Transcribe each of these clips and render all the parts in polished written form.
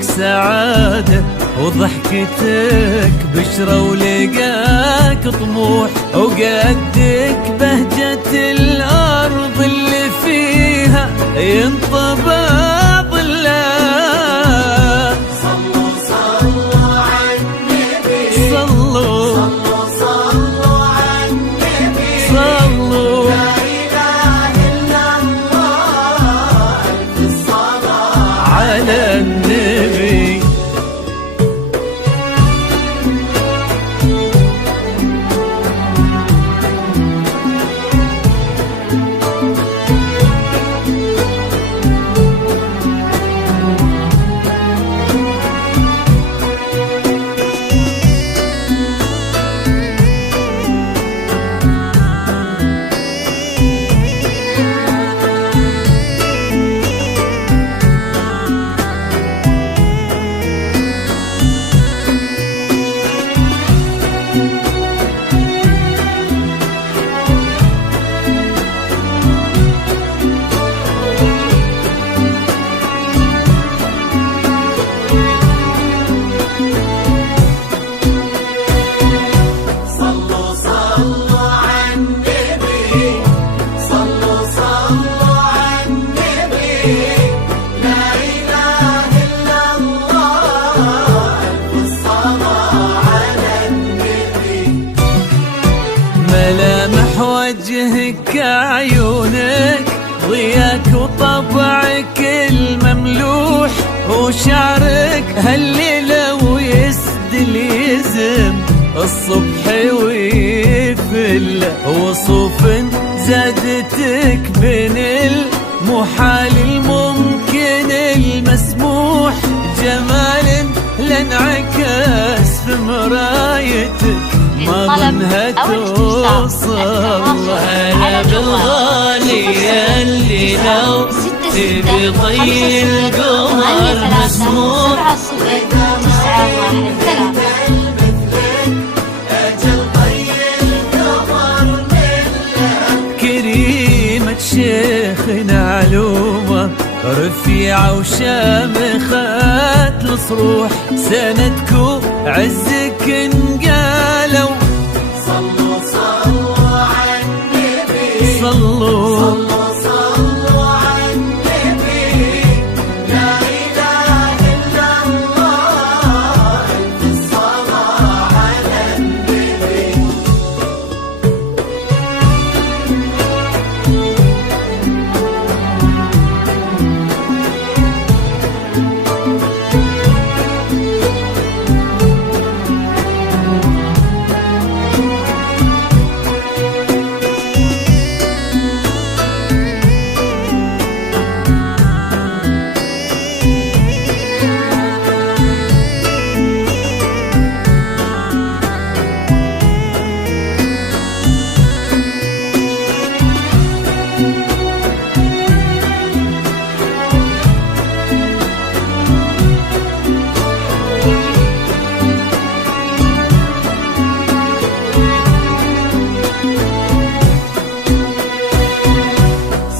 نورك سعادة وضحكتك بشرة ولقاك طموح، وقدك بهجة الأرض اللي فيها ينطبع ظلها. صلوا صلوا على النبي، صلوا صلوا صلوا على النبي، صلوا لا إله إلا الله، ألف الصلاة على النبي. صلوا صلوا على النبي، صلوا صلوا على النبي، لا إله إلا الله، ألف الصلاة على النبي. ملامح وجهك عيونك ضياك وطبعك المملوح، وشعرك هالليلة ويسدل يزم الصبح ويفل، وصوف زادتك بين المحال الممكن المسموح، جمال لانعكس في مرايتك ما ظنها توصل. أنا بالغالي اللي لو تبي ضي القمر مسموح، أجل طي القمر لله. كريمة شيخنا علومة رفيعة وشامخة الصروح، سندكو عزك انقالوا. صلوا صلوا على النبي، صلوا صلوا صلوا على النبي، لا إله إلا الله، ألف الصلاة على النبي.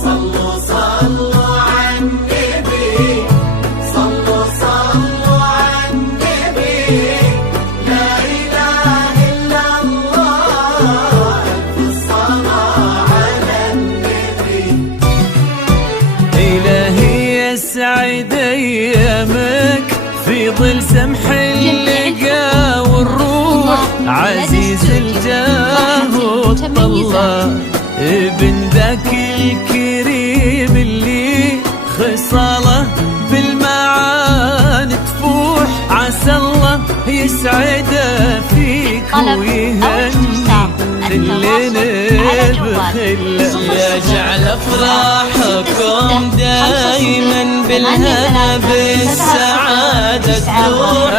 صلوا صلوا على النبي، صلوا صلوا على النبي، لا إله إلا الله، ألف الصلاة على النبي. إلهي يسعد أيامك في ظل سمح اللقا والروح، عزيز الجاه والطلة ابن ذاك الكريم اللي خصاله بالمعاني تفوح، عسى الله يسعده فيك ويهني خلنا بخله، يجعل افراحكم دايما بالهنا بالسعادة تروح،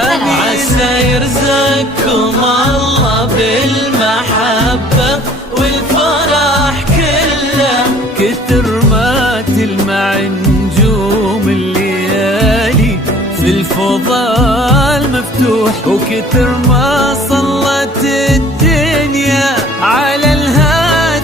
عسى يرزقكم الله بالمحبة والفرح كله، كتر ما تلمع نجوم الليالي في الفضاء مفتوح، وكتر ما صلت الدنيا على الهادي